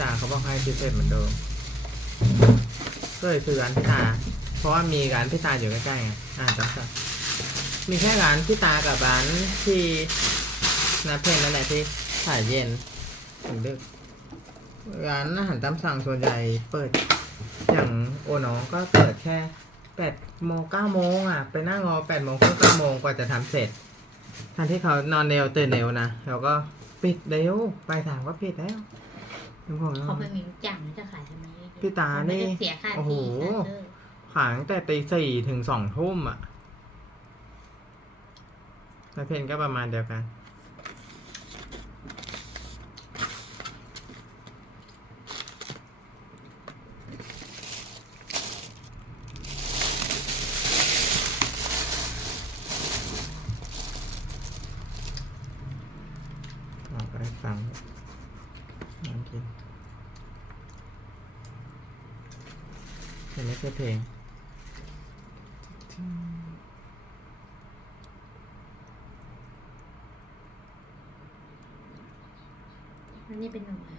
ตาเขาบอกให้พิเศษเหมือนเดิมก็เลยซื้อร้านพี่ตาเพราะว่ามีร้านพี่ตาอยู่ใกล้ๆไงจำสั่งมีแค่ร้านพี่ตากับร้านที่นาเพนนั่นแหละที่ขายเย็นถึงดึกร้านอาหารตามสั่งส่วนใหญ่เปิดอย่างโอน้องก็เปิดแค่8 โมง 9 โมงไปนั่งรอ8 โมงครึ่ง 9 โมงกว่าจะทำเสร็จทันที่เขานอนเร็วตื่นเร็วนะเราก็ปิดเร็วไปถามว่าปิดแล้วเขาไม่มีจังจะขายทำไมพี่ตานี่โอ้โหขายตั้งแต่ตี 4ถึง 2 ทุ่มแล้วเพนก็ประมาณเดียวกันฟังน้ำกินแต่ไม่ใช่เพลงอันนี้เป็นหน่อไม้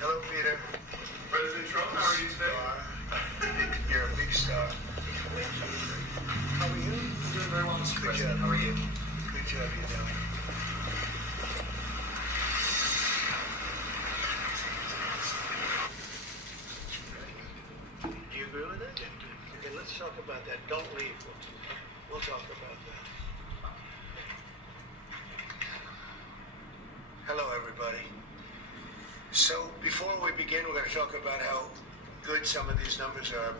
Hello, Peter. President Trump, how are you today? You're a big star. How are you? I'm doing very well, Mr. President. How are you? Good job, you know. Do you agree with that? Okay, let's talk about that. Don't leave. We'll talk about that. Hello, everybody. So before we begin, we're going to talk about how good some of these numbers are,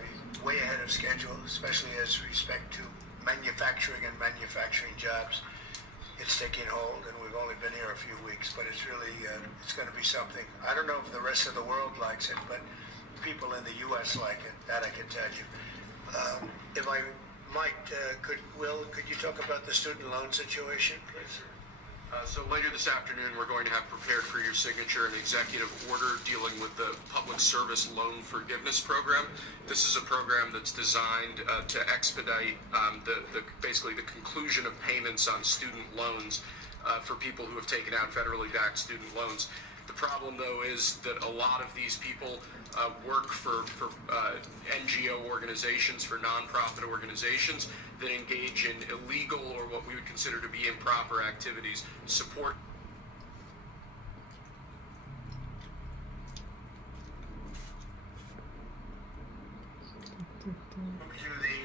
way ahead of schedule, especially as respect to manufacturing and manufacturing jobs. It's taking hold, and we've only been here a few weeks, but it's really, it's going to be something. I don't know if the rest of the world likes it, but people in the U.S. like it. That I can tell you. If I might, could you talk about the student loan situation, please? So later this afternoon, we're going to have prepared for your signature an executive order dealing with the Public Service Loan Forgiveness Program. This is a program that's designed to expedite basically the conclusion of payments on student loans for people who have taken out federally backed student loans. The problem, though, is that a lot of these people work for NGO organizations, for nonprofit organizations that engage in illegal or what we would consider to be improper activities. Support. To the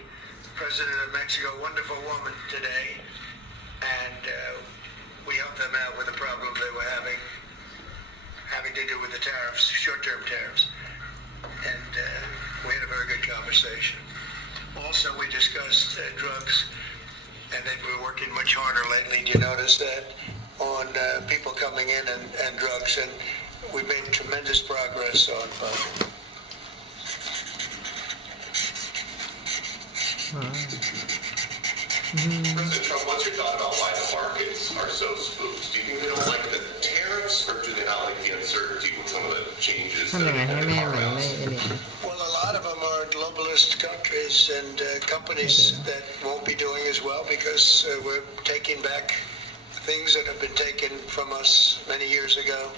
President of Mexico, wonderful woman today, and we helped them out with the problem they were having to do with the tariffs, short-term tariffs, and we had a very good conversation. Also, we discussed drugs, and they've been working much harder lately. Do you notice that on people coming in and drugs? And we made tremendous progress on both. President Trump, what's your thought about why the markets are so spooked? Do you think they don't like the tariffs, or do they not like the uncertainty with some of the changes that have been announced? Well, a lot of them are globalist countries and companies that won't be doing as well because we're taking back things that have been taken from us many years ago.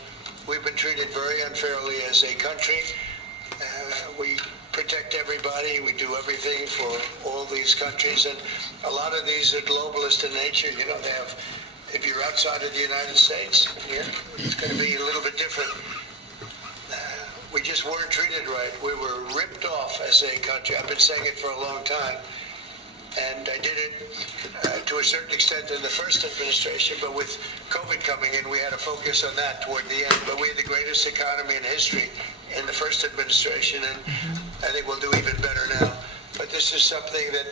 We've been treated very unfairly as a country. We protect everybody. We do everything for all these countries, and a lot of these are globalist in nature. You know, they have, if you're outside of the United States, it's going to be a little bit different. We just weren't treated right. We were ripped off as a country. I've been saying it for a long time. And I did it to a certain extent in the first administration, but with COVID coming in, we had to focus on that toward the end. But we had the greatest economy in history in the first administration, and I think we'll do even better now. But this is something that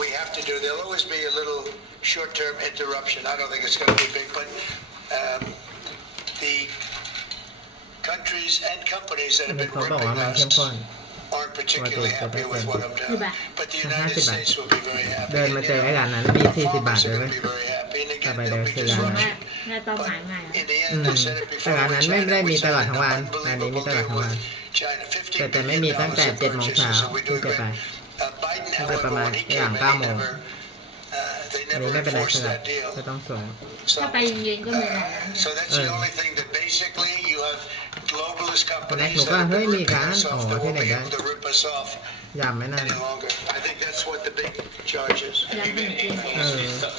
we have to do. There'll always be a little short-term interruption. I don't think it's going to be big, but the countries and companies that have been เขาบอกว่า ripping มันเข้ม us ข้น aren't particularly happy with what I'm doing. But the United States will be very happy. เดินมาเจอไอ้ร้านนั้นมี Our 40 บาท farmers เล are ย going to be very happy. And ต่อ again, ไปเดิ there'll น be ซื้อร้านนั้น disruption. ได้เป้าหมายใหม่ In the end, I said it แต่ before ร้าน with นั้นไม่ China. ได้มี We ตลอด signed ทั้ง an วันร้านนี้มีต unbelievable ลอด deal ทั้งวัน with China. แต่ $15 จะไม่มีตั้งแต่ billion of 7 โมงเช้า purchases, and we're ที่ doing จะไป great. Biden, ไปประ however, มาณ when he หลัง came in, 9 โม he ง never, they อันนี้ never ไม่เป็นไร enforced ใช่ไหม that deal. ก็ต้องสวย So, ถ้าไปเย็นๆก็มีหลายร้าน so that's the only thing that basically you have globalist ตอนแรก companies หนู that ก็ have เฮ้ย been มี ripping ร้าน us อ๋อ off that ที่ won't ไหน be ได้ able to rip us off ยำไหมนั่น any longer. I think that's what the big charge is. ร้านขนมจีน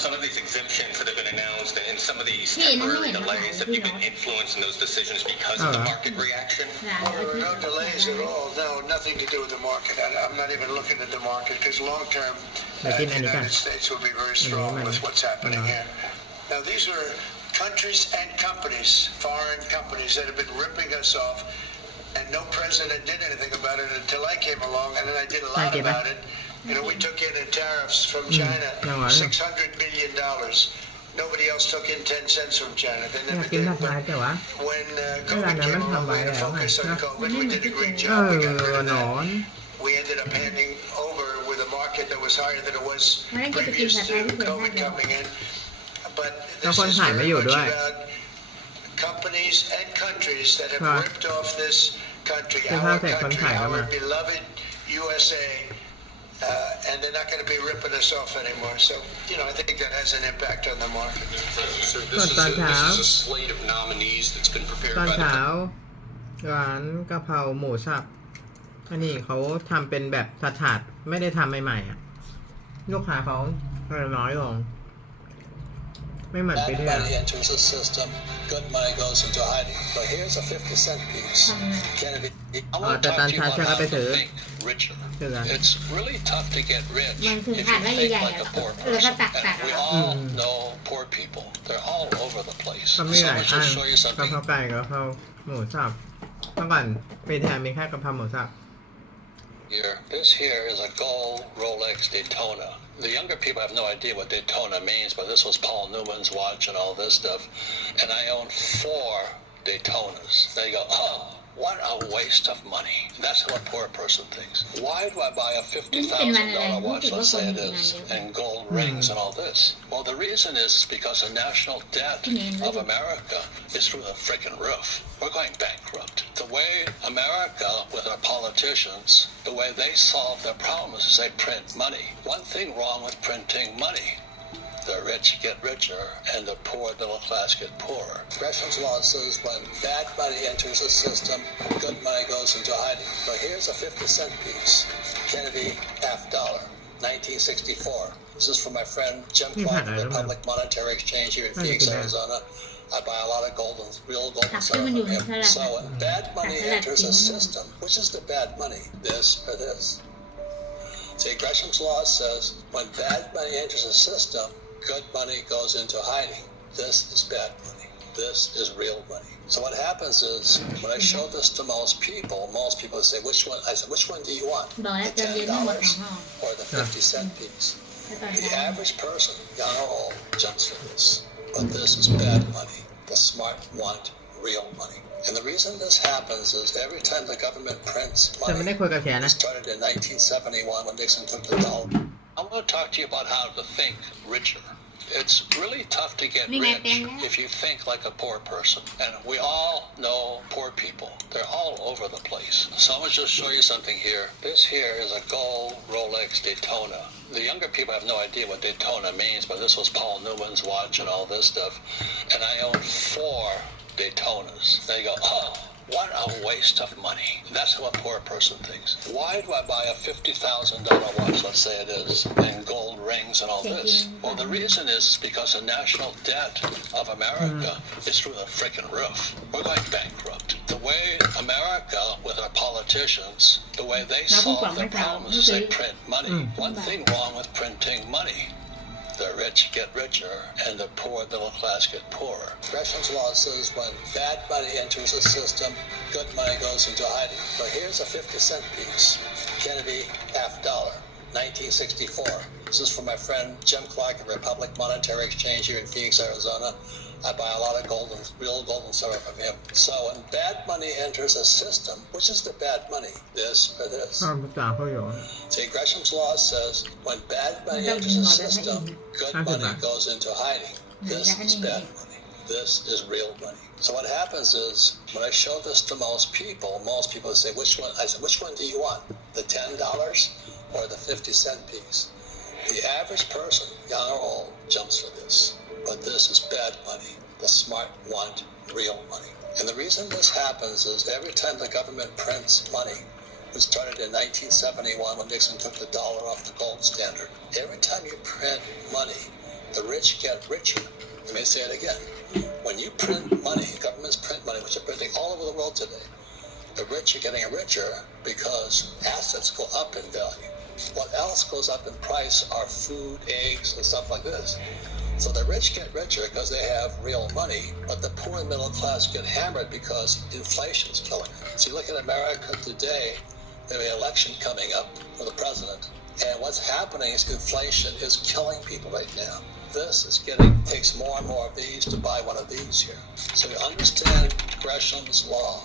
Some of these exemptions that have been announced and some of these Yeah, no, temporary no, no, delays, no, have you no. been influencing those decisions because Oh, of the right. market reaction? ร้าน Well, เอา there are ที่ no delays at all. No, nothing to do with the market. I'm not even looking at the market because long term, But the didn't United anything. States will be very strong with what's happening here. Now, these are countries and companies, foreign companies that have been ripping us off, and no president did anything about it until I came along, and then I did a lot Thank you, about it. You know, we took in tariffs from China, no worries. $600 billion. Nobody else took in 10 cents from China. They อยาก never กิน did. ผัดไทย But แต่ว่า when เวลา COVID นั้น came มัน along, ทำไว้ we had แล้ to วไง focus on นะ COVID. We did a great เอ job. We อ got rid of หนอ that. น We ended up handing over with a market that was higher than it was ไม่ได้จะไปกิน previous ผัดไทย to ที่เคยทาน COVID เดียว coming in. But แล้ว this คน is ขายไม่ very อยู่ much ด้วย about companies and countries that have Right. ripped off this country, They our have that country, contact, our huh? beloved USA, and they're not going to be ripping us off anymore. So, you know, I think that has an impact on the market. So Good, this is a slate of nominees that's been prepared ตอน by the เช้าร้านกะเพราหมูสับอันนี้เขาทำเป็นแบบถาดๆไม่ได้ทำใหม่ๆอ่ะลูกค้าเขาน้อยลงไม่เหมือนปี Bad ที่แล้ว money enters the system, good money goes into hiding. But here's a 50-cent piece. ทำไง Kennedy, I want toแต่ talk ตอน to you เช้า about ฉันก็ how ไป to ซื้อ think richer. ซื้อร้าน it's really tough to get rich มันคือ if ถาด you ว่า think ใหญ่ๆ like แล้ว a poor แล้วก็ person. ตัก And we ๆ all know poor people. They're all over the place. ก็ So มีหลาย let's อัน just show you กะ something. เพราไก่กะเพราหมูสับเมื่อก่อนปีที่แล้วมีแค่กะเพราหมูสับ Here. This here is a gold Rolex Daytona. The younger people have no idea what Daytona means, but this was Paul Newman's watch and all this stuff. And I own 4 Daytonas. They go, oh, what a waste of money. That's what a poor person thinks. Why do I buy a $50,000 watch, let's say it is, and gold rings and all this? Well, the reason is because the national debt of America is through the freaking roof. We're going bankrupt. The way America, with our politicians, the way they solve their problems is they print money. One thing wrong with printing money. The rich get richer and the poor middle class get poorer. Gresham's law says when bad money enters the system, good money goes into hiding. But here's a 50-cent piece. Kennedy $50, 1964. This is from my friend Jim Clark of the Public Monetary Exchange here in Phoenix, Arizona. I buy a lot of gold and real gold and silver from him. So when bad money enters a system, which is the bad money, this or this? See, Gresham's law says when bad money enters a system, good money goes into hiding. This is bad money. This is real money. So what happens is, when I show this to most people say, which one? I said, which one do you want? The $10 or the 50-cent piece? The average person, young or old, jumps for this. But this is bad money. The smart want real money. And the reason this happens is every time the government prints แต่ไม่ได้ money, คุยกับแขนะ it started in 1971 when Nixon took the dollar. I want to talk to you about how to think richer. It's really tough to get rich if you think like a poor person. And we all know poor people. They're all over the place. So I'm going to just show you something here. This here is a gold Rolex Daytona. The younger people have no idea what Daytona means, but this was Paul Newman's watch and all this stuff. And I own 4 Daytonas. They go, oh, what a waste of money. That's how a poor person thinks. Why do I buy a $50,000 watch, let's say it is, and gold rings and all this? Well, the reason is because the national debt of America is through the freaking roof. We're going bankrupt. The way America, with our politicians, the way they solve their problems is they print money. One thing wrong with printing money. The rich get richer and the poor middle class get poorer. Gresham's law says when bad money enters the system, good money goes into hiding. But here's a 50-cent piece. Kennedy $50, 1964. This is from my friend Jim Clark at Republic Monetary Exchange here in Phoenix, Arizona. I buy a lot of real gold and silver from him. So when bad money enters a system, which is the bad money? This or this? ภาษาเขาอยู่ See, Gresham's law says when bad money enters a system, good money goes into hiding. This is bad money. This is real money. So what happens is, when I show this to most people say, which one? I said, which one do you want? The $10 or the 50-cent piece? The average person, young or old, jumps for this. But this is bad money. The smart want real money. And the reason this happens is every time the government prints money, it started in 1971 when Nixon took the dollar off the gold standard. Every time you print money, the rich get richer. Let me say it again. When you print money, governments print money, which are printing all over the world today, the rich are getting richer because assets go up in value. What else goes up in price are food, eggs, and stuff like this. So the rich get richer because they have real money, but the poor and middle class get hammered because inflation is killing them. So you look at America today, we have an election coming up for the president, and what's happening is inflation is killing people right now. This is takes more and more of these to buy one of these here. So you understand Gresham's law.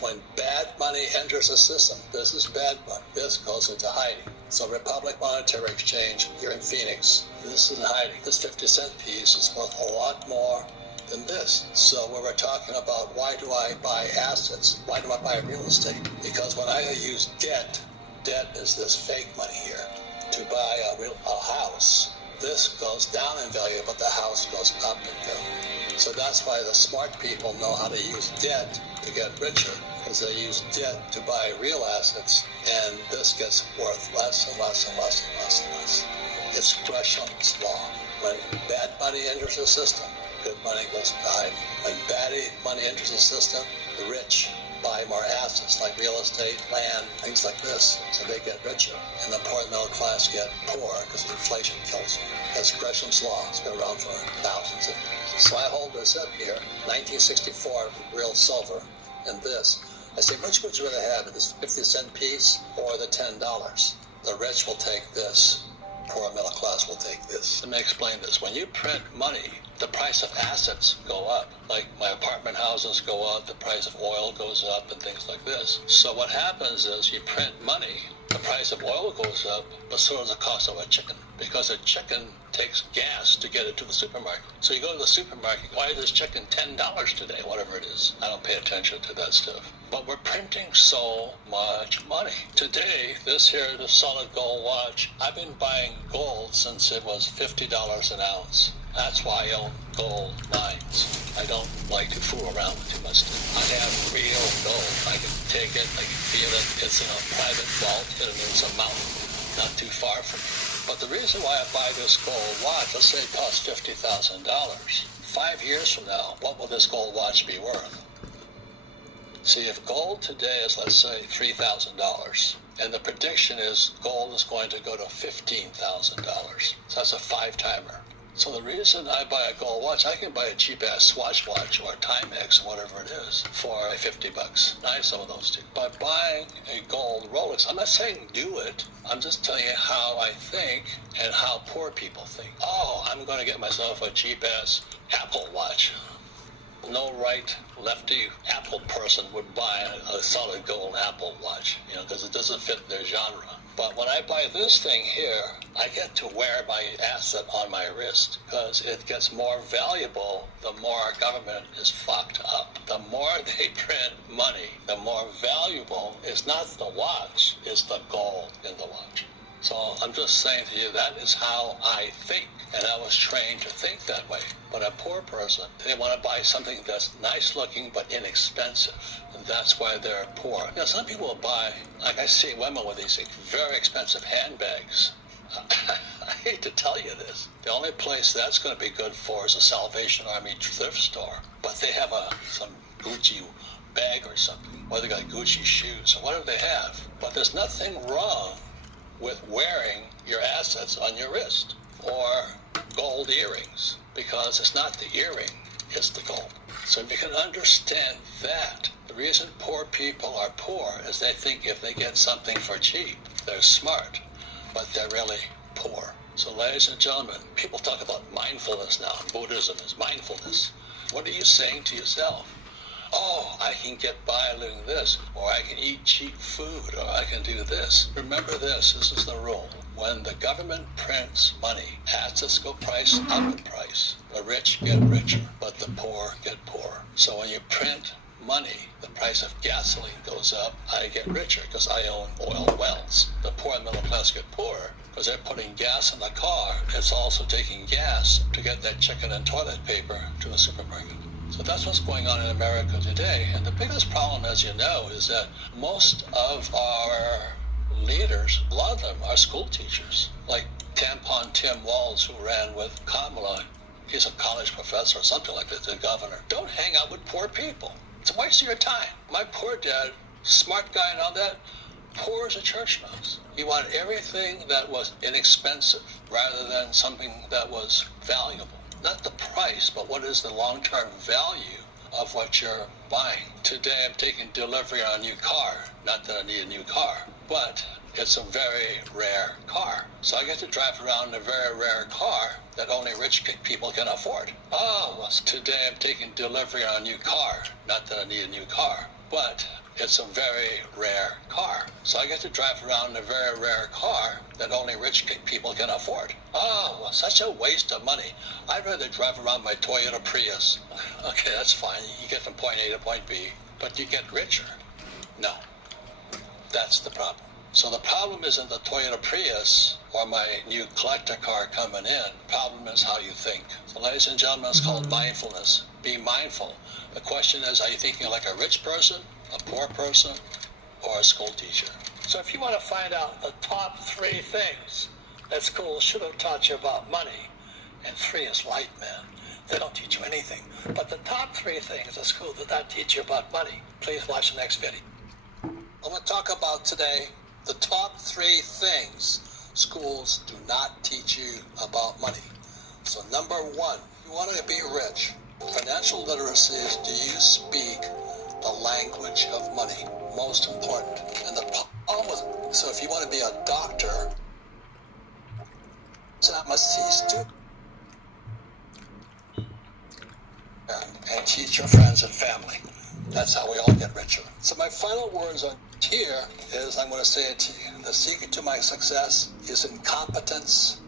When bad money enters a system, this is bad money. This goes into hiding. So Republic Monetary Exchange here in Phoenix, this is in hiding. This 50-cent piece is worth a lot more than this. So when we're talking about why do I buy assets, why do I buy real estate? Because when I use debt is this fake money here. To buy a house, this goes down in value, but the house goes up in value. So that's why the smart people know how to use debt to get richer, because they use debt to buy real assets, and this gets worth less and less and less and less and less. It's Gresham's law. When bad money enters the system, good money goes into hiding. When bad money enters the system, the rich buy more assets like real estate, land, things like this, so they get richer, and the poor and middle class get poorer because inflation kills them. That's Gresham's law. It's been around for thousands of years. So I hold this up here, 1964, real silver, and this. I say, which would you rather have, this 50-cent piece or the $10? The rich will take this. Poor middle class will take this. Let me explain this. When you print money, the price of assets go up. Like my apartment houses go up, the price of oil goes up, and things like this. So what happens is you print money, the price of oil goes up, but so does the cost of a chicken. Because a chicken takes gas to get it to the supermarket. So you go to the supermarket, why is this chicken $10 today, whatever it is? I don't pay attention to that stuff. But we're printing so much money. Today, this here, the solid gold watch, I've been buying gold since it was $50 an ounce. That's why I own gold mines. I don't like to fool around with too much stuff. I have real gold. I can take it, I can feel it. It's in a private vault hidden in some mountain, not too far from me. But the reason why I buy this gold watch, let's say it costs $50,000. 5 years from now, what will this gold watch be worth? See, if gold today is, let's say, $3,000, and the prediction is gold is going to go to $15,000. So that's a 5-timer. So the reason I buy a gold watch, I can buy a cheap-ass Swatch watch or a Timex or whatever it is for $50. I have some of those too. By buying a gold Rolex, I'm not saying do it. I'm just telling you how I think and how poor people think. Oh, I'm going to get myself a cheap-ass Apple watch. No right, lefty Apple person would buy a solid gold Apple watch, because it doesn't fit their genre. But when I buy this thing here, I get to wear my asset on my wrist because it gets more valuable the more our government is fucked up. The more they print money, the more valuable is not the watch, it's the gold in the watch. So I'm just saying to you, that is how I think. And I was trained to think that way. But a poor person, they want to buy something that's nice looking but inexpensive. And that's why they're poor. Some people will buy, like I see women with these very expensive handbags. I hate to tell you this. The only place that's going to be good for is a Salvation Army thrift store. But they have some Gucci bag or something, or they got Gucci shoes, or whatever they have. But there's nothing wrong with wearing your assets on your wrist or gold earrings, because it's not the earring, it's the gold. So you can understand that. The reason poor people are poor is they think if they get something for cheap, they're smart, but they're really poor. So ladies and gentlemen, people talk about mindfulness now. Buddhism is mindfulness. What are you saying to yourself? Oh, I can get by doing this, or I can eat cheap food, or I can do this. Remember this is the rule. When the government prints money, assets go price up in price. The rich get richer, but the poor get poorer. So when you print money, the price of gasoline goes up, I get richer because I own oil wells. The poor and middle class get poorer because they're putting gas in the car. It's also taking gas to get that chicken and toilet paper to the supermarket. So that's what's going on in America today. And the biggest problem, as you know, is that most of our leaders, a lot of them are school teachers, like Tampon Tim Walz, who ran with Kamala. He's a college professor or something like that, the governor. Don't hang out with poor people. It's a waste of your time. My poor dad, smart guy and all that, poor as a church mouse. He wanted everything that was inexpensive rather than something that was valuable. Not the price, but what is the long-term value of what you're buying. Today I'm taking delivery on a new car. Not that I need a new car, but it's a very rare car. So I get to drive around in a very rare car that only rich people can afford. Oh, well, today I'm taking delivery on a new car. Not that I need a new car, but it's a very rare car. So I get to drive around in a very rare car that only rich people can afford. Oh, well, such a waste of money. I'd rather drive around my Toyota Prius. Okay, that's fine. You get from point A to point B, but you get richer. No, that's the problem. So the problem isn't the Toyota Prius or my new collector car coming in. The problem is how you think. So ladies and gentlemen, it's called mindfulness. Be mindful. The question is, are you thinking like a rich person, a poor person, or a school teacher? So if you want to find out the top 3 things that schools should have taught you about money, and 3 is light, man. They don't teach you anything. But the top 3 things that school did not teach you about money, please watch the next video. I'm going to talk about today the top 3 things schools do not teach you about money. So number 1, you want to be rich. Financial literacy is, do you speak the language of money? Most important. And the problem with, so if you want to be a doctor, that must teach students and teach your friends and family. That's how we all get richer. So my final words on here is, I'm going to say it to you. The secret to my success is incompetence.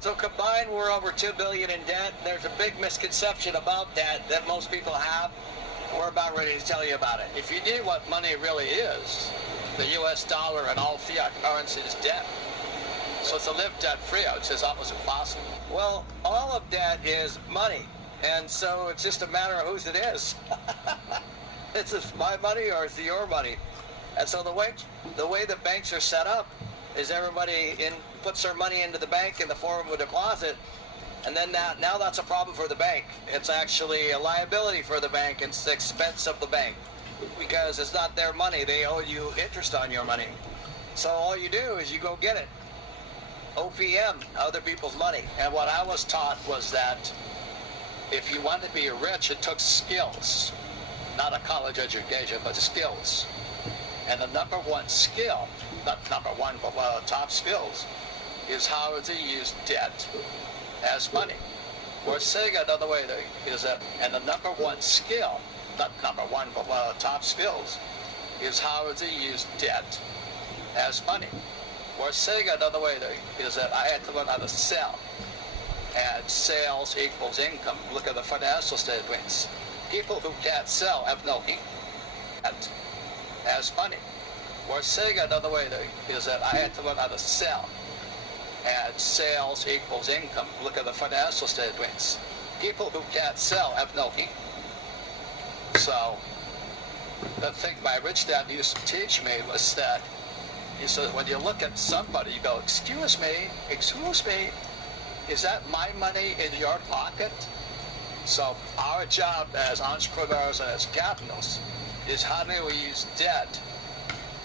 So combined, we're over $2 billion in debt. There's a big misconception about that most people have. We're about ready to tell you about it. If you knew what money really is, the U.S. dollar and all fiat currency is debt. So to live debt-free, I would say, is almost impossible. Well, all of debt is money, and so it's just a matter of whose it is. Is this my money or is it your money? And so the way the banks are set up is everybody puts their money into the bank in the form of a deposit, and then now that's a problem for the bank. It's actually a liability for the bank. It's the expense of the bank because it's not their money. They owe you interest on your money. So all you do is you go get it. OPM, other people's money. And what I was taught was that if you want to be rich, it took skills. Not a college education, but skills. And the number 1 skill, not number 1, but one of the top skills, is how to use debt as money. Or saying it another way is that, and the number 1 skill, not number 1, but one of the top skills, is how to use debt as money. Or saying it another way is that I had to learn how to sell. And sales equals income. Look at the financial statements. People who can't sell have no income as money. Or saying it another way is that I had to learn how to sell. And sales equals income. Look at the financial statements. People who can't sell have no income. So the thing my rich dad used to teach me was that he said, when you look at somebody, you go, excuse me, is that my money in your pocket? So our job as entrepreneurs and as capitalists is how do we use debt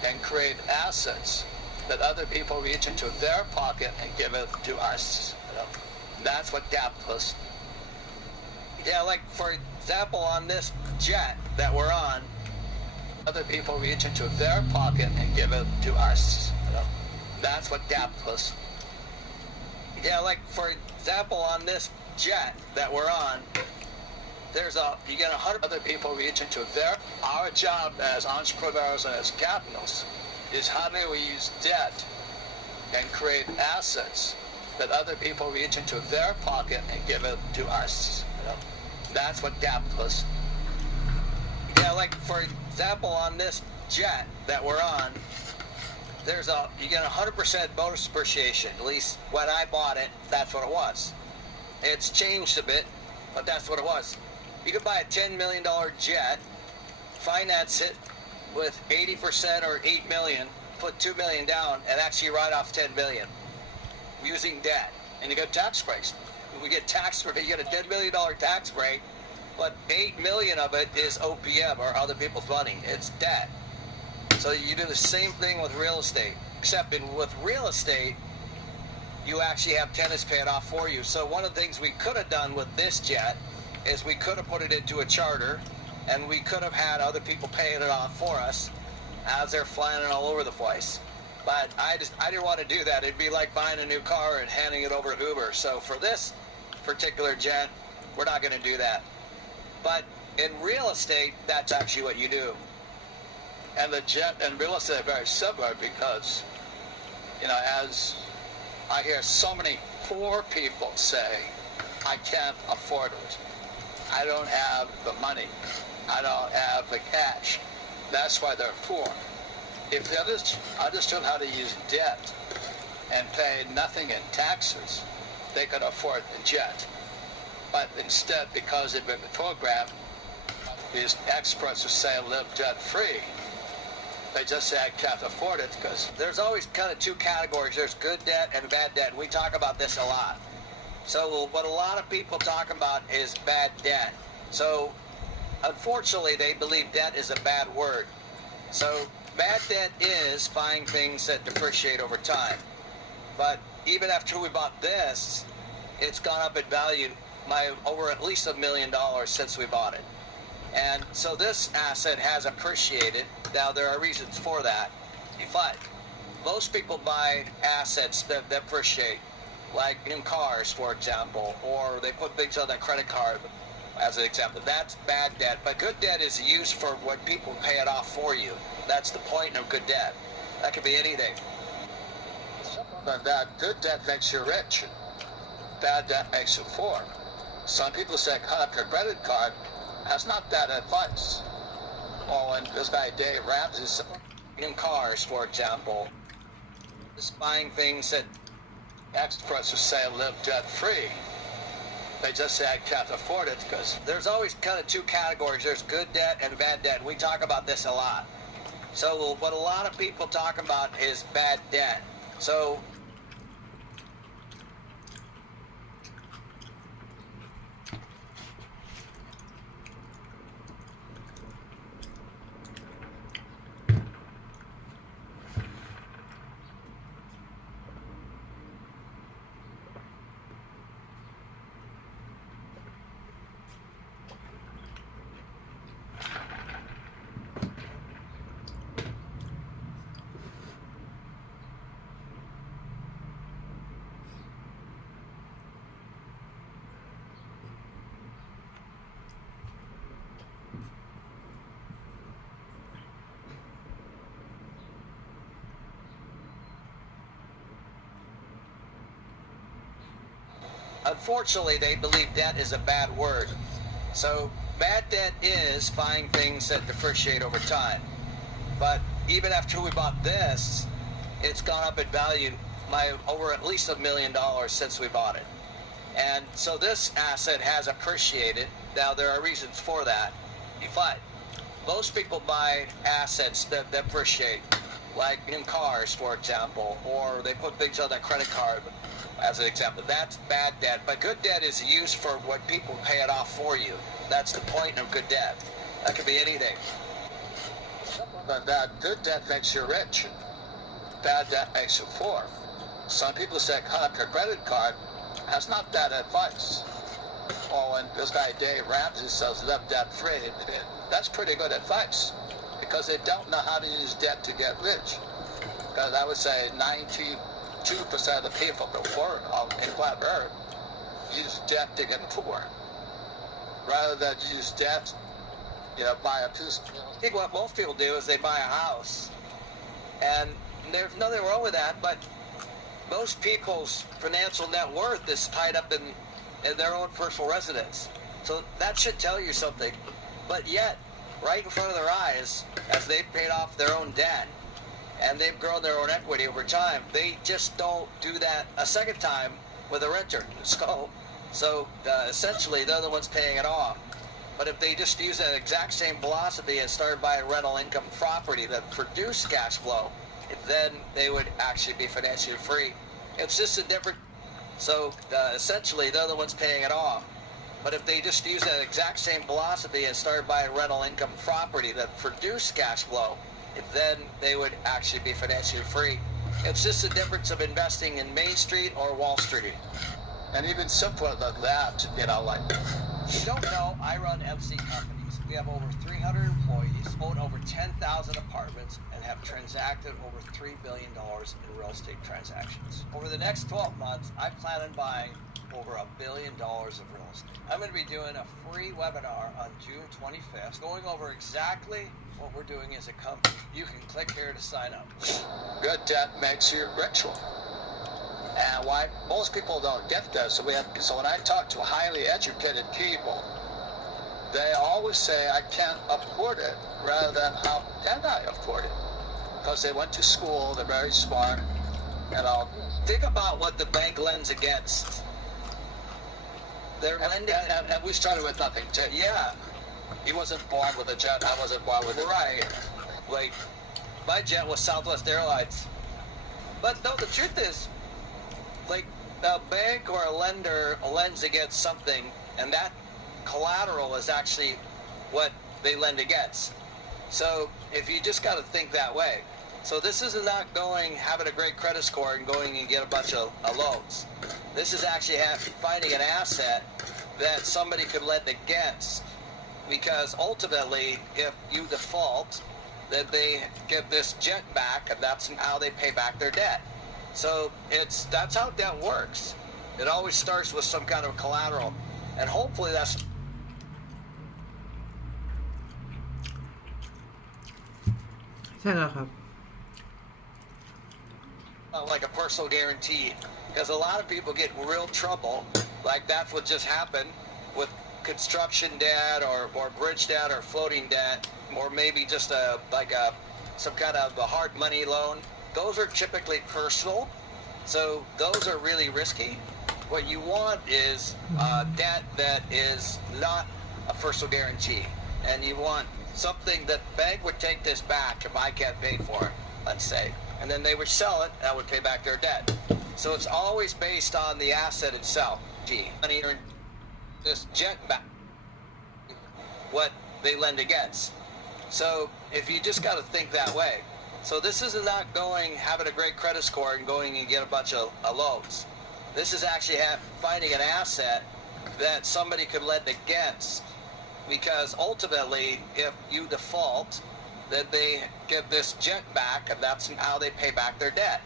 and create assets that other people reach into their pocket and give it to us. That's what capitalist. Yeah, like for example, on this jet that we're on, other people reach into their pocket and give it to us. That's what capitalist. Yeah, like for example, on this jet that we're on, you get 100 other people reach into their. Our job as entrepreneurs and as capitalists is how do we use debt and create assets that other people reach into their pocket and give it to us. That's what capitalists. Yeah, like for example, on this jet that we're on, you get 100% bonus depreciation. At least when I bought it, that's what it was. It's changed a bit, but that's what it was. You could buy a $10 million jet, finance it with 80% or $8 million, put $2 million down, and actually write off $10 million using debt, and you get tax breaks. We get tax break. You get a $10 million tax break, but $8 million of it is OPM or other people's money. It's debt. So you do the same thing with real estate, except with real estate, you actually have tenants pay it off for you. So one of the things we could have done with this jet is we could have put it into a charter, and we could have had other people paying it off for us as they're flying it all over the place. But I didn't want to do that. It'd be like buying a new car and handing it over to Uber. So for this particular jet, we're not going to do that. But in real estate, that's actually what you do. And the jet and real estate are very similar because, as I hear so many poor people say, I can't afford it. I don't have the money. I don't have the cash. That's why they're poor. If they understood how to use debt and pay nothing in taxes, they could afford the jet. But instead, because they've been programmed, these experts who say live debt-free, they just say I can't afford it because there's always kind of two categories. There's good debt and bad debt. We talk about this a lot. So what a lot of people talk about is bad debt. So unfortunately, they believe debt is a bad word. So bad debt is buying things that depreciate over time. But even after we bought this, it's gone up in value by over at least $1 million since we bought it. And so this asset has appreciated. Now, there are reasons for that. But most people buy assets that appreciate, like in cars, for example, or they put things on their credit card, as an example. That's bad debt. But good debt is used for when people pay it off for you. That's the point of good debt. That could be anything. But that good debt makes you rich. Bad debt makes you poor. Some people say cut up your credit card. That's not that advice. Or when this guy Dave Ramsey said, in cars, for example, just buying things that experts who say live debt-free, they just say I can't afford it because there's always kind of two categories. There's good debt and bad debt. We talk about this a lot. So what a lot of people talk about is bad debt. So unfortunately, they believe debt is a bad word. So bad debt is buying things that depreciate over time. But even after we bought this, it's gone up in value by over at least $1 million since we bought it. And so this asset has appreciated. Now, there are reasons for that. But most people buy assets that appreciate, like in cars, for example, or they put things on their credit card, as an example. That's bad debt. But good debt is used for when people pay it off for you. That's the point of good debt. That could be anything. on that. Good debt makes you rich. Bad debt makes you poor. Some people say cut your credit card. That's not bad advice. Or when this guy Dave Ramsey says live debt free, that's pretty good advice. Because they don't know how to use debt to get rich. Because I would say 92% of the people in the world, in planet Earth, use debt to get poor. Rather than use debt, buy a piece. I think what most people do is they buy a house. And there's nothing wrong with that, but most people's financial net worth is tied up in their own personal residence. So that should tell you something. But yet, right in front of their eyes, as they've paid off their own debt, and they've grown their own equity over time, they just don't do that a second time with a renter. So essentially, they're the ones paying it off. But if they just use that exact same philosophy and started buying rental income property that produce cash flow, then they would actually be financially free. It's just a different. So essentially, they're the ones paying it off. But if they just use that exact same philosophy and started buying rental income property that produce cash flow, then they would actually be financially free. It's just the difference of investing in Main Street or Wall Street. And even simpler than that, if you don't know, I run MC Companies. We have over 300 employees, own over 10,000 apartments, and have transacted over $3 billion in real estate transactions. Over the next 12 months, I plan on buying over $1 billion of real estate. I'm going to be doing a free webinar on June 25th, going over exactly what we're doing as a company. You can click here to sign up. Good debt makes you rich. And why most people don't get this, so when I talk to highly educated people, they always say, I can't afford it, rather than how can I afford it? Because they went to school, they're very smart, and all. Think about what the bank lends against. They're lending, and we started with nothing. Yeah, he wasn't born with a jet, I wasn't born with it. Right. Wait, my jet was Southwest Airlines. But no, the truth is, like, a bank or a lender lends against something, and that collateral is actually what they lend against. So if you just got to think that way. So this is not having a great credit score and going and get a bunch of loans. This is actually finding an asset that somebody could lend against, because ultimately, if you default, then they get this jet back, and that's how they pay back their debt. So that's how debt works. It always starts with some kind of collateral, and hopefully that's ใช่แล้วครับ like a personal guarantee, because a lot of people get in real trouble. Like that's what just happened with construction debt or bridge debt or floating debt, or maybe just some kind of a hard money loan. Those are typically personal, so those are really risky. What you want is debt that is not a personal guarantee, and you want something that bank would take this back if I can't pay for it, let's say, and then they would sell it, that would pay back their debt. So it's always based on the asset itself. Money or this jet back, what they lend against. So if you just got to think that way. So this is not having a great credit score and going and get a bunch of loans. This is actually finding an asset that somebody could lend against, because ultimately, if you default, then they get this jet back, and that's how they pay back their debt.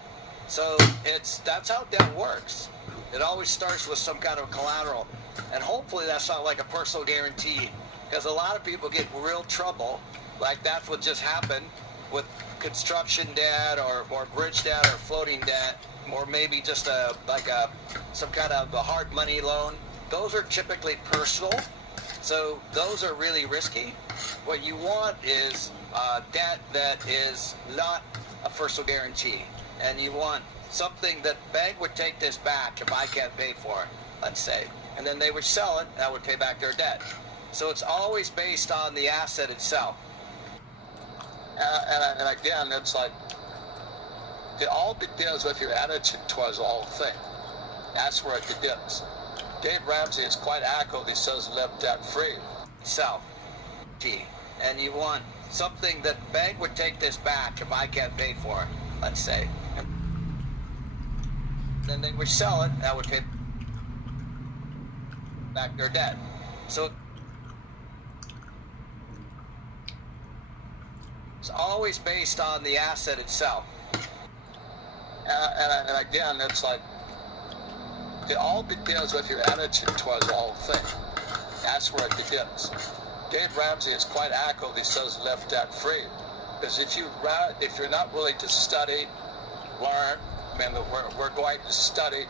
So that's how debt works. It always starts with some kind of collateral, and hopefully that's not like a personal guarantee, because a lot of people get in real trouble. Like that's what just happened with construction debt or bridge debt or floating debt, or maybe just some kind of a hard money loan. Those are typically personal, so those are really risky. What you want is debt that is not a personal guarantee, and you want something that bank would take this back if I can't pay for it, let's say, and then they would sell it, that would pay back their debt. So it's always based on the asset itself. And again, it's like, it all begins with your attitude towards the whole thing. That's where it begins. Dave Ramsey is quite accurate. He says live debt free. Self. And you want something that the bank would take this back if I can't pay for it, let's say. Then they would sell it, and I would pay back their debt. So it's always based on the asset itself. And again, it's like, it all begins with your attitude towards the whole thing. That's where it begins. Dave Ramsey is quite accurate. He says live debt free. Because if you're not willing to study, learn, I mean, we're going to study,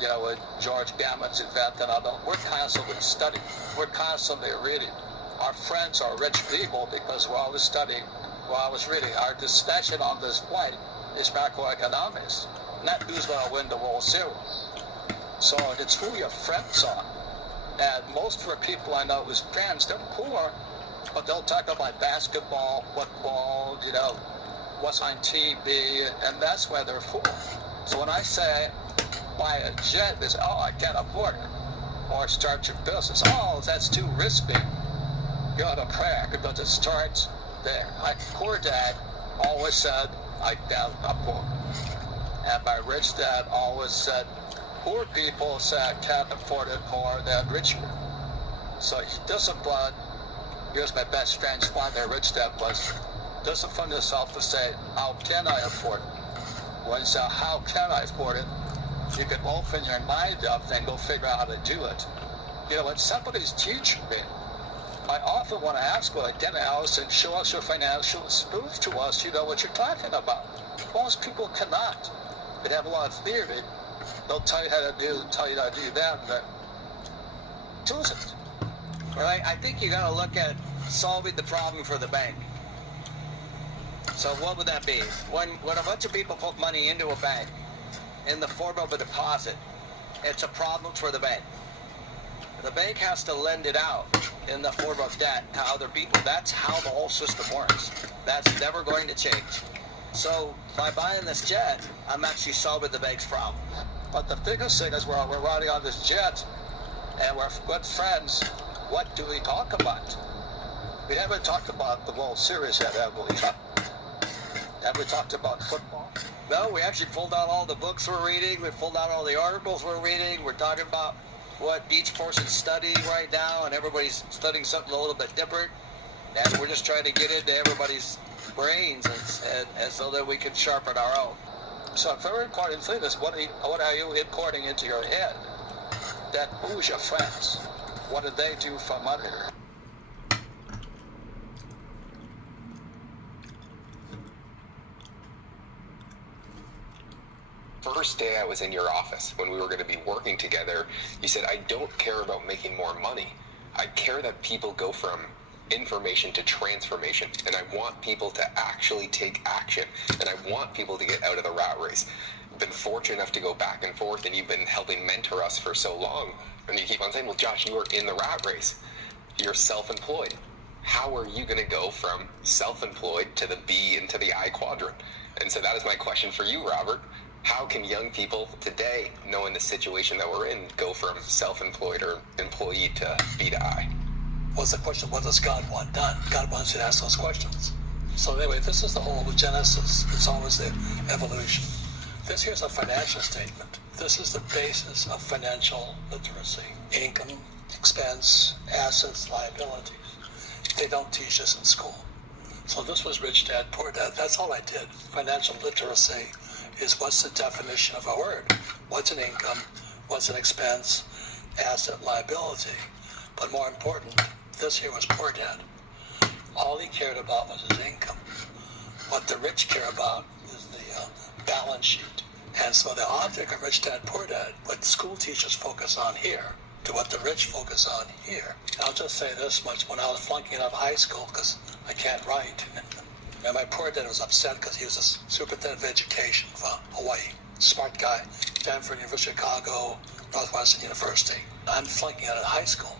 you know, with George Gammon's event and all, we're constantly studying. We're constantly reading. Our friends are rich people because we're always studying, we're always reading. Our discussion on this point is macroeconomics, not who's going to win the World Series. So it's who your friends are. And most of the people I know who's friends, they're poor, but they'll talk about basketball, football, you know, what's on TV, and that's why they're poor. So when I say buy a jet, they say, oh, I can't afford it. Or start your business, oh, that's too risky. Go to prayer, because it starts there. My poor dad always said, I'm poor. And my rich dad always said, poor people say can't afford it more than rich people. So discipline, here's my best friend's one, their rich dad was, discipline yourself to say, how can I afford it? When you say, how can I afford it? You can open your mind up and go figure out how to do it. You know, when somebody's teaching me, I often want to ask, well, get out and show us your financials, prove to us you know what you're talking about. Most people cannot. They have a lot of theory. They'll tell you how to do, tell you how to do that, but choose it. Right? I think you got to look at solving the problem for the bank. So what would that be? When a bunch of people put money into a bank in the form of a deposit, it's a problem for the bank. The bank has to lend it out in the form of debt to other people. That's how the whole system works. That's never going to change. So by buying this jet, I'm actually solving the bank's problem. But the biggest thing is we're riding on this jet and we're good friends. What do we talk about? We haven't talked about the World Series yet, have we? Have we talked about football? No, we actually pulled out all the books we're reading. We pulled out all the articles we're reading. We're talking about what each person's studying right now, and everybody's studying something a little bit different. And we're just trying to get into everybody's brains and so that we can sharpen our own. So a very important thing is what are you importing into your head? That who's your friends? What did they do for money? First day I was in your office when we were going to be working together, you said, I don't care about making more money. I care that people go from information to transformation, and I want people to actually take action, and I want people to get out of the rat race. I've been fortunate enough to go back and forth, and you've been helping mentor us for so long, and you keep on saying, well, Josh, you are in the rat race. You're self-employed. How are you going to go from self-employed to the B and to the I quadrant? And so that is my question for you, Robert. How can young people today, knowing the situation that we're in, go from self-employed or employee to B to I? What's the question? What does God want done? God wants you to ask those questions. So anyway, this is the whole of Genesis. It's always the evolution. This here's a financial statement. This is the basis of financial literacy. Income, expense, assets, liabilities. They don't teach this in school. So this was rich dad, poor dad. That's all I did. Financial literacy is what's the definition of a word? What's an income? What's an expense? Asset, liability. But more important, this here was poor dad. All he cared about was his income. What the rich care about is the balance sheet. And so the object of rich dad, poor dad, what school teachers focus on here, to what the rich focus on here. I'll just say this much. When I was flunking out of high school, because I can't write, and my poor dad was upset because he was a superintendent of education for Hawaii. Smart guy. Stanford, University of Chicago, Northwestern University. I'm flunking out of high school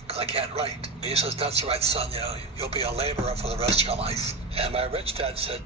because I can't write. He says, that's right, son, you know, you'll be a laborer for the rest of your life. And my rich dad said,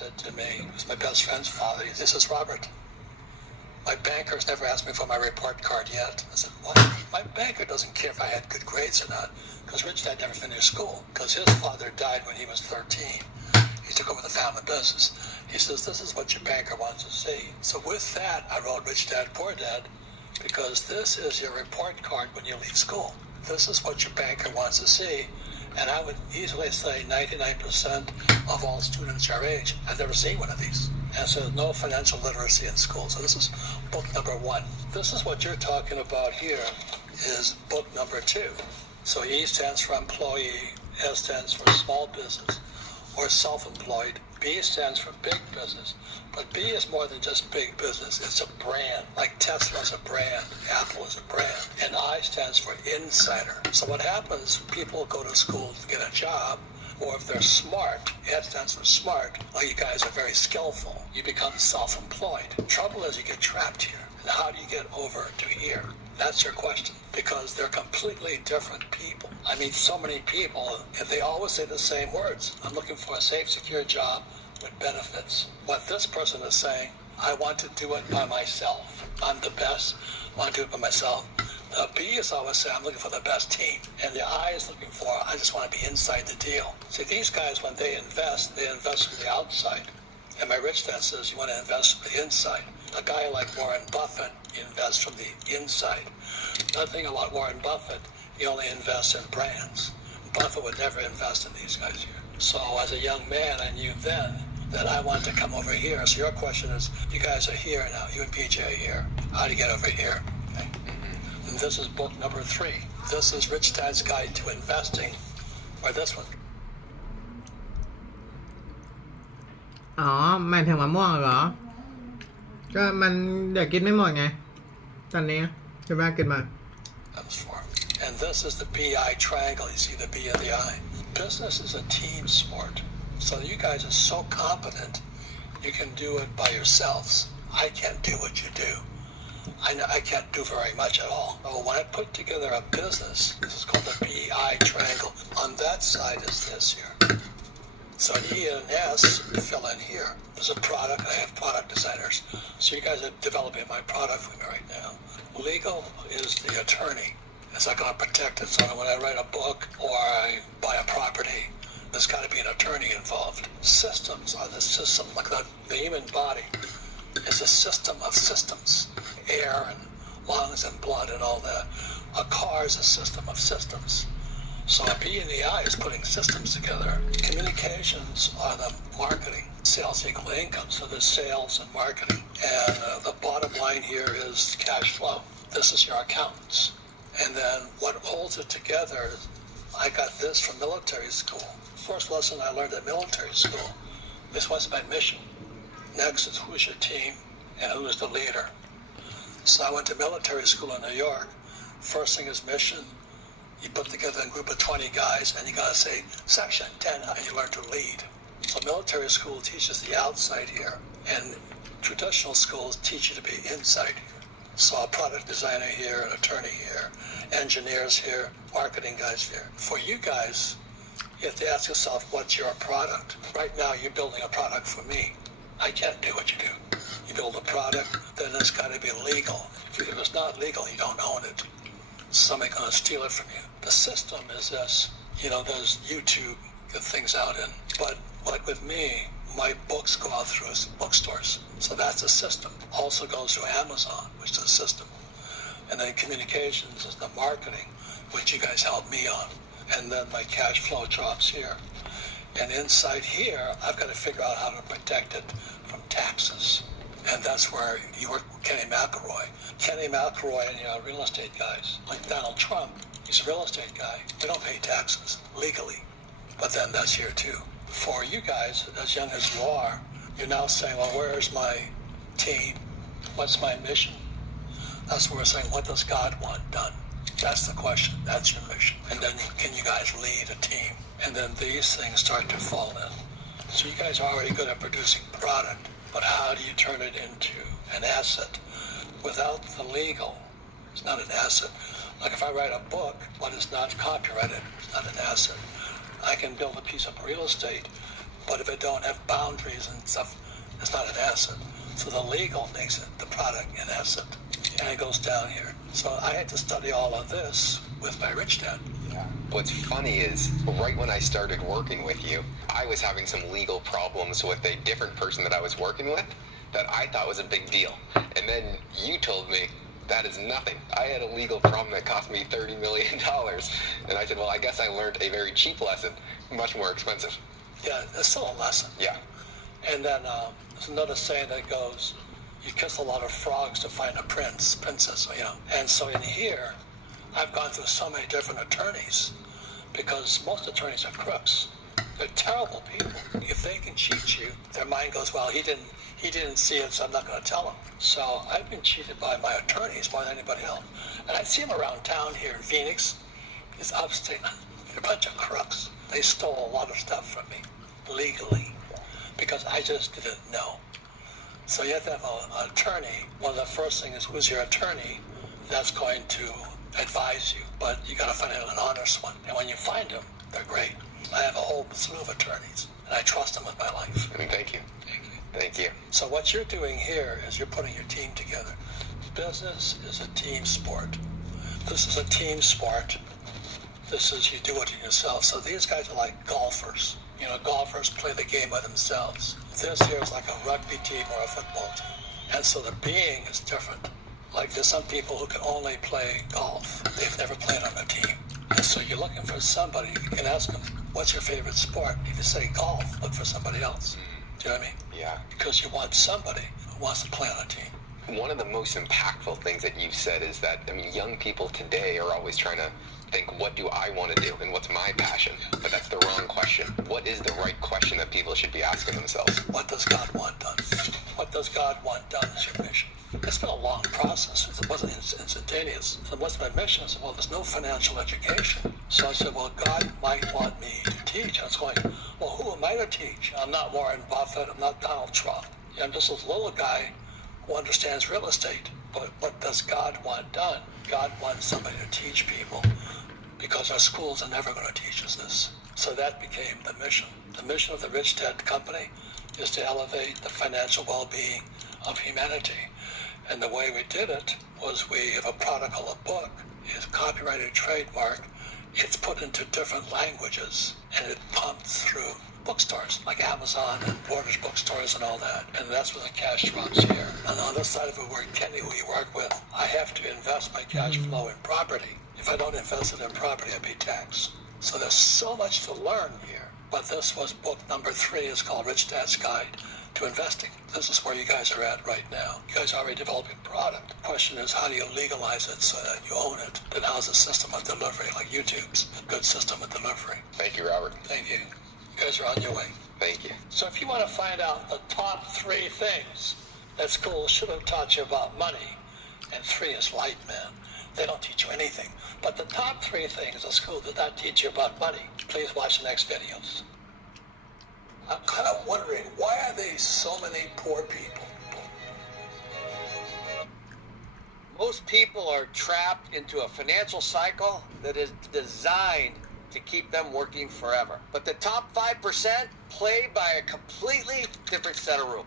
did to me was my best friend's father. This is Robert. My banker's never asked me for my report card yet. I said, what? My banker doesn't care if I had good grades or not, because Rich Dad never finished school, because his father died when he was 13. He took over the family business. He says, this is what your banker wants to see. So with that, I wrote Rich Dad, Poor Dad, because this is your report card when you leave school. This is what your banker wants to see. And I would easily say 99% of all students your age have never seen one of these. And so no financial literacy in school. So this is book number 1. This is what you're talking about here is book number 2. So E stands for employee, S stands for small business or self-employed. B stands for big business. But B is more than just big business. It's a brand. Like Tesla's a brand. Apple is a brand. And I stands for insider. So what happens, people go to school to get a job, or if they're smart, S stands for smart, like you guys are very skillful, you become self-employed. Trouble is you get trapped here. And how do you get over to here? That's your question, because they're completely different people. I meet so many people, and they always say the same words. I'm looking for a safe, secure job with benefits. What this person is saying, I want to do it by myself. I'm the best. I want to do it by myself. The B is always saying, I'm looking for the best team. And the I is looking for, I just want to be inside the deal. See, these guys, when they invest from the outside. And my rich dad says, you want to invest from the inside. A guy like Warren Buffett invests from the inside. Another thing about Warren Buffett, he only invests in brands. Buffett would never invest in these guys here. So as a young man, I knew then that I wanted to come over here. So your question is, you guys are here now, you and PJ are here. How do you get over here? Okay. And this is book number 3. This is Rich Dad's Guide to Investing, or this one. อ๋อหมายถึงมะม่วงเหรอ ก็มันเดี๋ยวกินไม่หมดไง ตอนนี้จะแม่กินมา That was 4. And this is the BI triangle. You see the B and the I. Business is a team sport. So you guys are so competent, you can do it by yourselves. I can't do what you do. I can't do very much at all. So when I put together a business, this is called the BI triangle. On that side is this here. So E and S fill in here. There's a product. I have product designers. So you guys are developing my product for me right now. Legal is the attorney. It's not going to protect it. So when I write a book or I buy a property, there's got to be an attorney involved. Systems are the system. Like the human body is a system of systems. Air and lungs and blood and all that. A car is a system of systems. So a B and the I is putting systems together. Communications are the marketing. Sales equal income. So there's sales and marketing. And the bottom line here is cash flow. This is your accountants. And then what holds it together, I got this from military school. First lesson I learned at military school. This was my mission. Next is who's your team and who is the leader. So I went to military school in New York. First thing is mission. You put together a group of 20 guys and you got to say section 10 and you learn to lead. So military school teaches the outside here and traditional schools teach you to be inside here. So a product designer here, an attorney here, engineers here, marketing guys here. For you guys, you have to ask yourself, what's your product? Right now, you're building a product for me. I can't do what you do. You build a product, then it's got to be legal. If it's not legal, you don't own it. Somebody's going to steal it from you. The system is this. There's YouTube, get things out in. But like with me, my books go out through bookstores. So that's a system. Also goes through Amazon, which is a system. And then communications is the marketing, which you guys help me on. And then my cash flow drops here. And inside here, I've got to figure out how to protect it from taxes. And that's where you work with Kenny McElroy. Kenny McElroy and real estate guys, like Donald Trump, he's a real estate guy. They don't pay taxes legally. But then that's here too. For you guys, as young as you are, you're now saying, well, where's my team? What's my mission? That's where we're saying, what does God want done? That's the question. That's your mission. And then can you guys lead a team? And then these things start to fall in. So you guys are already good at producing product, but how do you turn it into an asset? Without the legal, it's not an asset. Like if I write a book, what is not copyrighted, it's not an asset. I can build a piece of real estate, But if it don't have boundaries and stuff, it's not an asset. So the legal makes it the product an asset. And it goes down here. So I had to study all of this with my rich dad. Yeah. What's funny is, right when I started working with you, I was having some legal problems with a different person that I was working with that I thought was a big deal. And then you told me, that is nothing. I had a legal problem that cost me $30 million. And I said, well, I guess I learned a very cheap lesson, much more expensive. Yeah, it's still a lesson. Yeah. And then there's another saying that goes, you kiss a lot of frogs to find a princess, you know. And so in here, I've gone through so many different attorneys because most attorneys are crooks. They're terrible people. If they can cheat you, their mind goes, well, he didn't see it, so I'm not going to tell him. So I've been cheated by my attorneys more than anybody else. And I see them around town here in Phoenix. It's upstate. They're a bunch of crooks. They stole a lot of stuff from me, legally, because I just didn't know. So you have to have an attorney. One of the first things is, who's your attorney that's going to advise you. But you got to find an honest one. And when you find them, they're great. I have a whole slew of attorneys, and I trust them with my life. Thank you. Thank you. Thank you. So what you're doing here is you're putting your team together. Business is a team sport. This is a team sport. This is, you do it yourself. So these guys are like golfers. You know, golfers play the game by themselves. This here is like a rugby team or a football team. And so the being is different. Like there's some people who can only play golf. They've never played on a team. And so you're looking for somebody, you can ask them, what's your favorite sport? If you say golf, look for somebody else. Do you know what I mean? Yeah. Because you want somebody who wants to play on a team. One of the most impactful things that you said is that, I mean, young people today are always trying to think, what do I want to do and what's my passion? But that's the wrong question. What is the right question that people should be asking themselves? What does God want done? What does God want done is your mission. It's been a long process. It wasn't instantaneous. So what's my mission? I said, well, there's no financial education. So I said, well, God might want me to teach. I was going, well, who am I to teach? I'm not Warren Buffett. I'm not Donald Trump. I'm just this little guy who understands real estate. But what does God want done? God wants somebody to teach people because our schools are never going to teach us this. So that became the mission. The mission of the Rich Dad Company is to elevate the financial well-being of humanity. And the way we did it was we have a product called a book. It's copyrighted trademark. It's put into different languages and it pumped through bookstores like Amazon and Borders bookstores and all that. And that's where the cash drops here. On the other side of it, where Kenny, who you work with, I have to invest my cash flow in property. If I don't invest it in property, I pay tax. So there's so much to learn here. But this was book number 3. It's called Rich Dad's Guide to Investing. This is where you guys are at right now. You guys are already developing product. The question is, how do you legalize it so that you own it? Then how's the system of delivery, like YouTube's a good system of delivery? Thank you, Robert. Thank you. You guys are on your way. Thank you. So if you want to find out the top 3 things that school should have taught you about money, and 3 is light, man. They don't teach you anything. But the top 3 things a school did not teach you about money, please watch the next videos. I'm kind of wondering, why are there so many poor people? Most people are trapped into a financial cycle that is designed to keep them working forever. But the top 5% play by a completely different set of rules.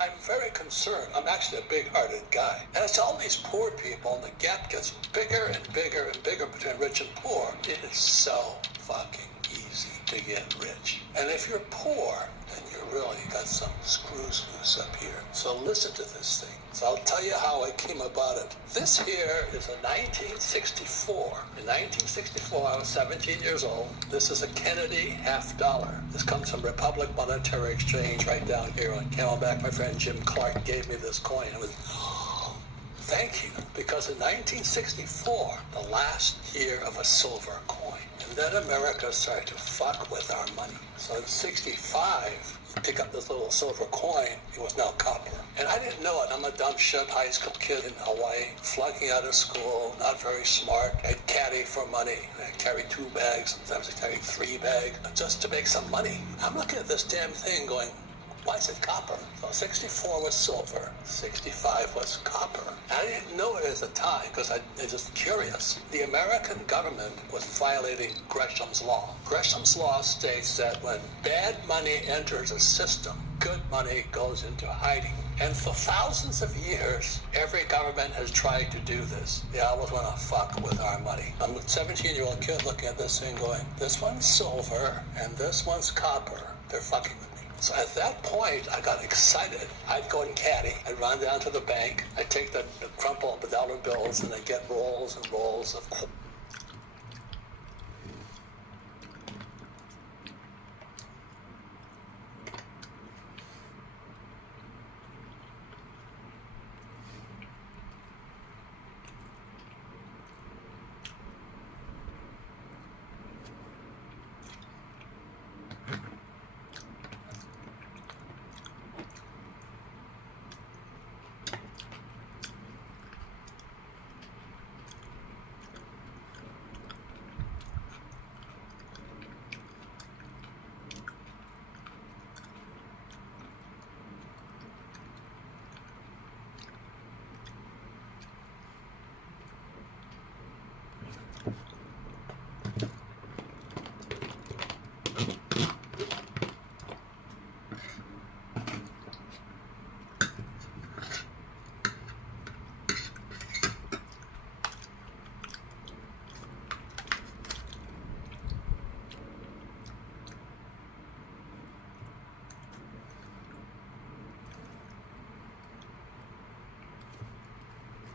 I'm very concerned. I'm actually a big-hearted guy. And it's all these poor people, and the gap gets bigger and bigger and bigger between rich and poor. It is so fucking easy to get rich. And if you're poor, then you really got some screws loose up here. So listen to this thing. So I'll tell you how I came about it. This here is a 1964. In 1964, I was 17 years old. This is a Kennedy $50. This comes from Republic Monetary Exchange right down here on Camelback. My friend Jim Clark gave me this coin. It was, thank you. Because in 1964, the last year of a silver coin. And then America started to fuck with our money. So in 65, you pick up this little silver coin, it was now copper. And I didn't know it. I'm a dumb shit high school kid in Hawaii, flunking out of school, not very smart. I'd caddy for money. I'd carry 2 bags, sometimes I'd carry 3 bags, just to make some money. I'm looking at this damn thing going, Why is it copper? So 64 was silver, 65 was copper. And I didn't know it at the time because I was just curious. The American government was violating Gresham's law. Gresham's law states that when bad money enters a system, good money goes into hiding. And for thousands of years, every government has tried to do this. They always want to fuck with our money. I'm a 17-year-old kid looking at this thing going, this one's silver and this one's copper. They're fucking with me. So at that point, I got excited. I'd go and caddy. I'd run down to the bank. I'd take the crumple of the dollar bills and I'd get rolls and rolls of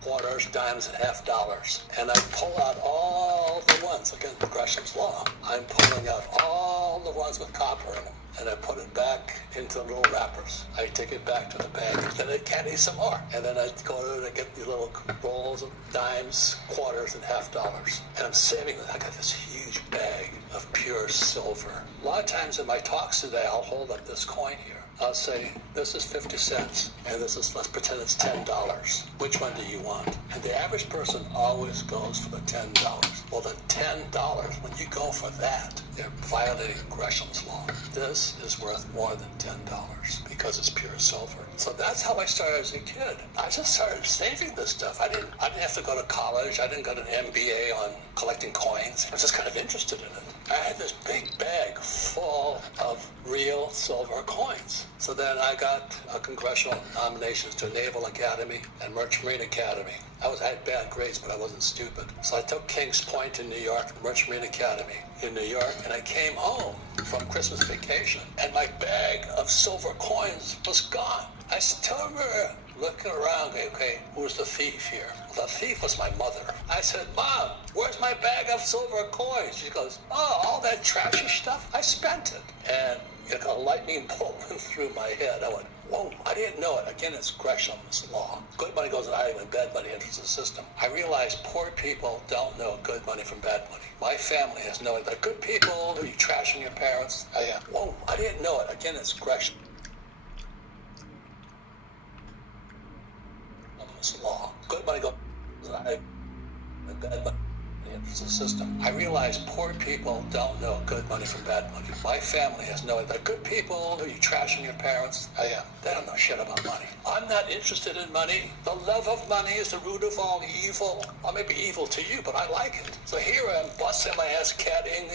quarters, dimes, and half dollars. And I pull out all the ones, again, Gresham's law. I'm pulling out all the ones with copper in them. And I put it back into little wrappers. I take it back to the bank. Then I'd caddy some more. And then I'd go to and get these little rolls of dimes, quarters, and half dollars. And I'm saving them. I got this huge bag of pure silver. A lot of times in my talks today, I'll hold up this coin here. I'll say, this is 50 cents, and this is, let's pretend it's $10. Which one do you want? And the average person always goes for the $10. Well, the $10, when you go for that, they're violating Gresham's law. This is worth more than $10 because it's pure silver. So that's how I started as a kid. I just started saving this stuff. I didn't have to go to college. I didn't go to an MBA on collecting coins. I was just kind of interested in it. I had this big bag full of real silver coins. So then I got congressional nominations to Naval Academy and Merchant Marine Academy. I had bad grades, but I wasn't stupid. So I took Kings Point in New York, Merchant Marine Academy in New York, and I came home from Christmas vacation, and my bag of silver coins was gone. I still remember looking around, okay, who's the thief here? Well, the thief was my mother. I said, Mom, where's my bag of silver coins? She goes, oh, all that trashy stuff, I spent it. And like a lightning bolt went through my head. I went, whoa, I didn't know it. Again, it's Gresham's law. Good money goes in hiding and bad money enters the system. I realized poor people don't know good money from bad money. My family has known it. The good people, are you trashing your parents? I am. Whoa, I didn't know it. Again, it's Gresham's law. Good money goes in hiding and bad money enters the system. I realize poor people don't know good money from bad money. My family has known it. The good people, are you trashing your parents? I am. They don't know shit about money. I'm not interested in money. The love of money is the root of all evil. I may be evil to you, but I like it. So here I am busting my ass caddying,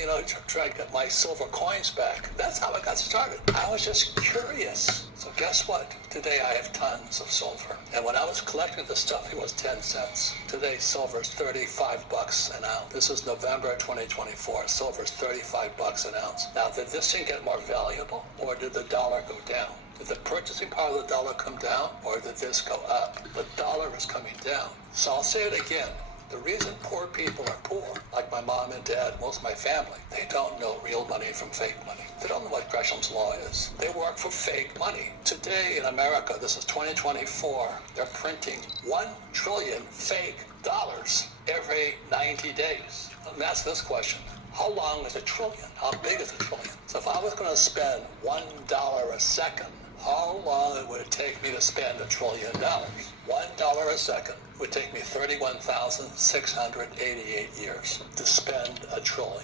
trying to get my silver coins back. That's how I got started. I was just curious. So guess what? Today I have tons of silver. And when I was collecting the stuff, it was 10 cents. Today silver is $35 an ounce. This is November 2024. Silver is $35 an ounce. Now, did this thing get more valuable, or did the dollar go down? Did the purchasing power of the dollar come down, or did this go up? The dollar is coming down. So I'll say it again. The reason poor people are poor, like my mom and dad, most of my family, they don't know real money from fake money. They don't know what Gresham's law is. They work for fake money. Today in America, this is 2024, they're printing 1 trillion fake dollars every 90 days. Let me ask this question. How long is a trillion? How big is a trillion? So if I was going to spend $1 a second how long it would take me to spend $1 trillion. $1 a second would take me 31,688 years to spend $1 trillion.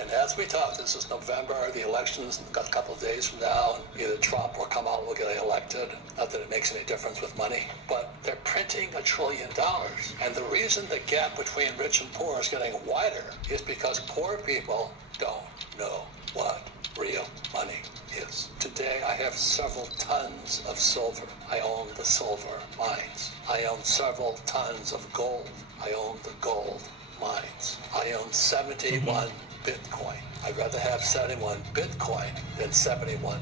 And as we talk, this is November, the election's got a couple of days from now, and either Trump or Kamala will get elected. Not that it makes any difference with money, but they're printing $1 trillion. And the reason the gap between rich and poor is getting wider is because poor people don't know what real money is. Today, I have several tons of silver. I own the silver mines. I own several tons of gold. I own the gold mines. I own 71 Bitcoin. I'd rather have 71 Bitcoin than $71.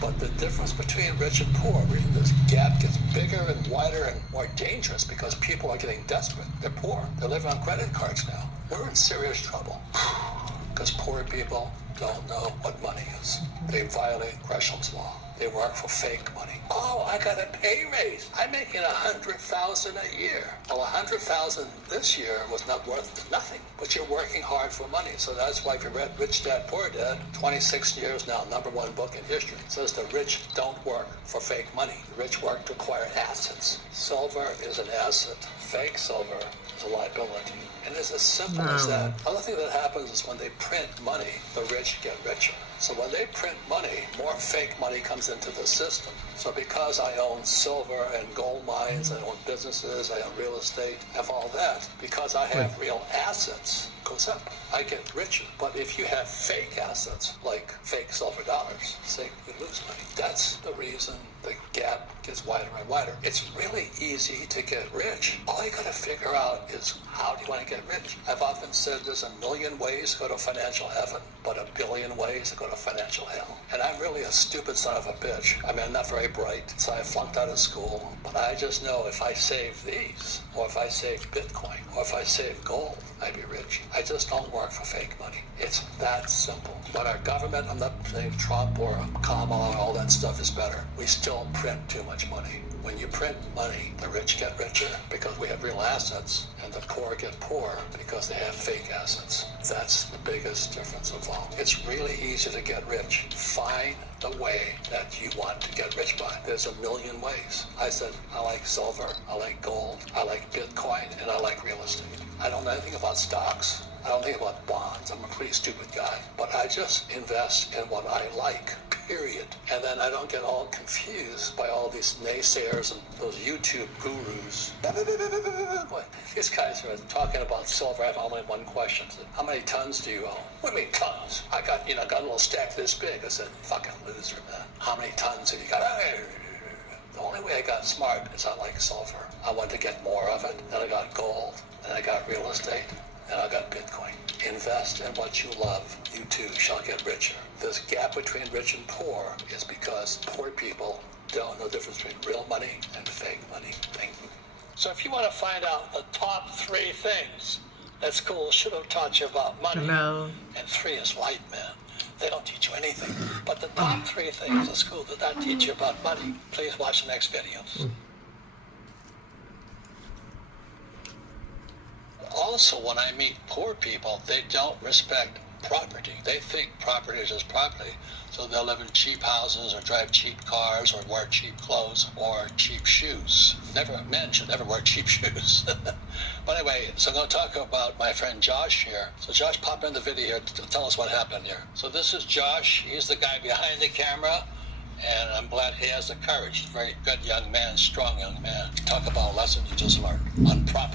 But the difference between rich and poor, this gap gets bigger and wider and more dangerous because people are getting desperate. They're poor. They live on credit cards now. We're in serious trouble because poor people don't know what money is. They violate Gresham's law. They work for fake money. Oh, I got a pay raise. I'm making $100,000 a year. Well, $100,000 this year was not worth nothing, but you're working hard for money. So that's why if you read Rich Dad Poor Dad, 26 years now, #1 book in history, says the rich don't work for fake money. The rich work to acquire assets. Silver is an asset. Fake silver is a liability. And it's as simple as that. Other thing that happens is when they print money, the rich get richer. So when they print money, more fake money comes into the system. So because I own silver and gold mines, I own businesses, I own real estate, I have all that, because I have real assets, goes up. I get richer. But if you have fake assets, like fake silver dollars, say you lose money. That's the reason the gap gets wider and wider. It's really easy to get rich. All you gotta figure out is how do you want to get rich? I've often said there's a million ways to go to financial heaven, but a billion ways to go to financial hell. And I'm really a stupid son of a bitch. I mean, I'm not very bright, so I flunked out of school. But I just know if I save these, or if I save Bitcoin, or if I save gold, I'd be rich. I just don't work for fake money. It's that simple. But our government, I'm not saying Trump or Kamala, all that stuff is better. We still print too much money. When you print money, the rich get richer because we have real assets, and the poor get poor because they have fake assets. That's the biggest difference of all. It's really easy to get rich. Find the way that you want to get rich by. There's a million ways. I said, I like silver, I like gold, I like Bitcoin, and I like real estate. I don't know anything about stocks. I don't think about bonds. I'm a pretty stupid guy. But I just invest in what I like, period. And then I don't get all confused by all these naysayers and those YouTube gurus. These guys are talking about silver. I have only one question. How many tons do you own? What do you mean tons? I got a little stack this big. I said, fucking loser, man. How many tons have you got? The only way I got smart is I like silver. I wanted to get more of it. Then I got gold. Then I got real estate. And I got Bitcoin. Invest in what you love. You too shall get richer. This gap between rich and poor is because poor people don't know the difference between real money and fake money. Thank you. So if you want to find out the top 3 things that school should have taught you about money, and 3 is white men. They don't teach you anything. But the top 3 things the school did not teach you about money. Please watch the next videos. Also, when I meet poor people, they don't respect property. They think property is just property. So they'll live in cheap houses or drive cheap cars or wear cheap clothes or cheap shoes. Men should never wear cheap shoes. But anyway, so I'm going to talk about my friend Josh here. So Josh, pop in the video here to tell us what happened here. So this is Josh. He's the guy behind the camera. And I'm glad he has the courage. Very good young man, strong young man. Talk about a lesson you just learned on property.